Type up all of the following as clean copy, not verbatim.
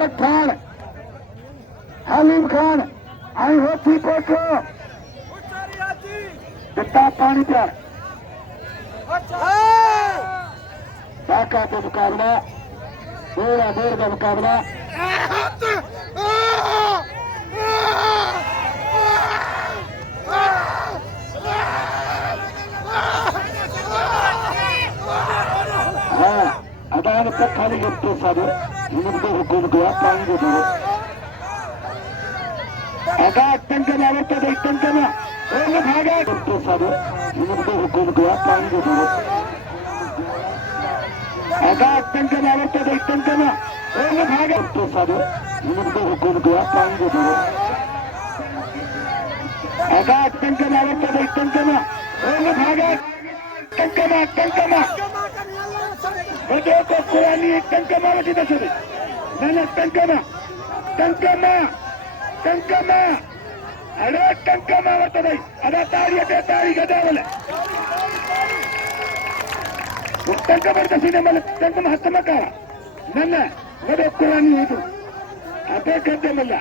पठान हलीम खान आई होती पोटो दिता पानी प्यार साका का मुकाबला बोरा बोर का मुकाबला हाँ अदान तक खाली गप्पे सारे हिंदू हुकुम गया पानी को दो अदा तंके बाबू तो देख तंके ना ओने भागा गप्पे सारे हिंदू हुकुम गया पानी को दो अदा तंके बाबू तो देख तंके ना ओने भागा गप्पे सारे हिंदू हुकुम गया पानी को दो अदा तंके बाबू तो देख तंके ना ओने भागा टंकमा बदो को कुरानी टंकमा वठी न छॾे न टंकमा अरे टंकमा वठो भई अदा ताड़ी ते ताड़ी गदावल टंकमा दसी न मल टंकमा हथ में कारा न बदो कुरानी है तू अबे गदे मल्ला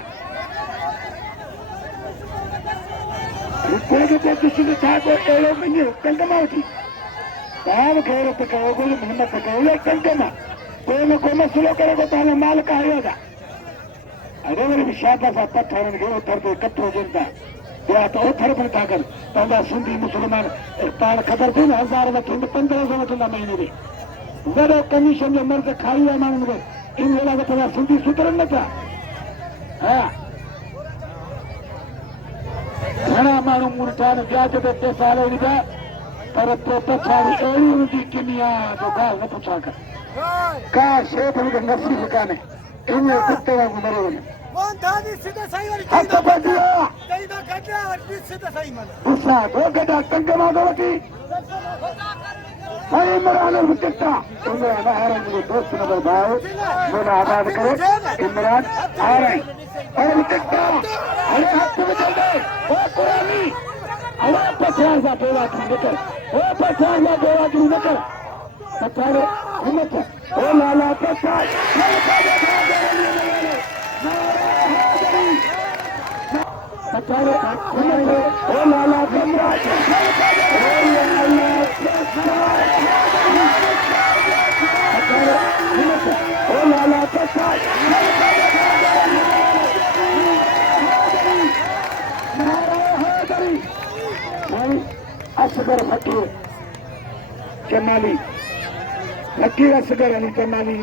को तुझे था को एड़ो में टंकमा वठी बाब घेरो पे कहो बोले मोहम्मद पे कहो टंकमा कोई को मसलो करेगो तो माल का आएगा अरे मेरे विशाखा सा पत्थर के उतर के कट्ठो जनता या तो उथर पर ताकर पंदा सिंधी मुसलमान तार खबर थी 1000 वठी 1500 वठंदा महीने दी वडो कमीशन जो मर्द खाई है मानन के इन वेला वठंदा सिंधी सुधरन न था हां घणा माण्हू मुर्ठान ब्याज ते पैसा ले ॾिठा पर तो पछाड़ी अहिड़ी हुनजी किनिया जो ॻाल्हि न पुछा कर का शइ हुनखे नसीब कान्हे इन कुते वांगुरु मरे वञे हथ पटियो ॾिसां तो गॾा टंग मां थो वठी साईं इमरान विकेटा इमरान हारन जो दोस्त नंबर भाउ मेरा आबाद करे इमरान हारन और विकेटा अरे हथ विझो दे ओ कुरानी अरे पछाड़ सा बेवा तू निकल ओ पछाड़ सा बेवा तू निकल पछाड़ो हिम्मत ओ लाला पछाड़ पछाड़ो हिम्मत ओ लाला ओ लाला पछाड़ असगर फकीर कमाली फकीर असगर अली कमाली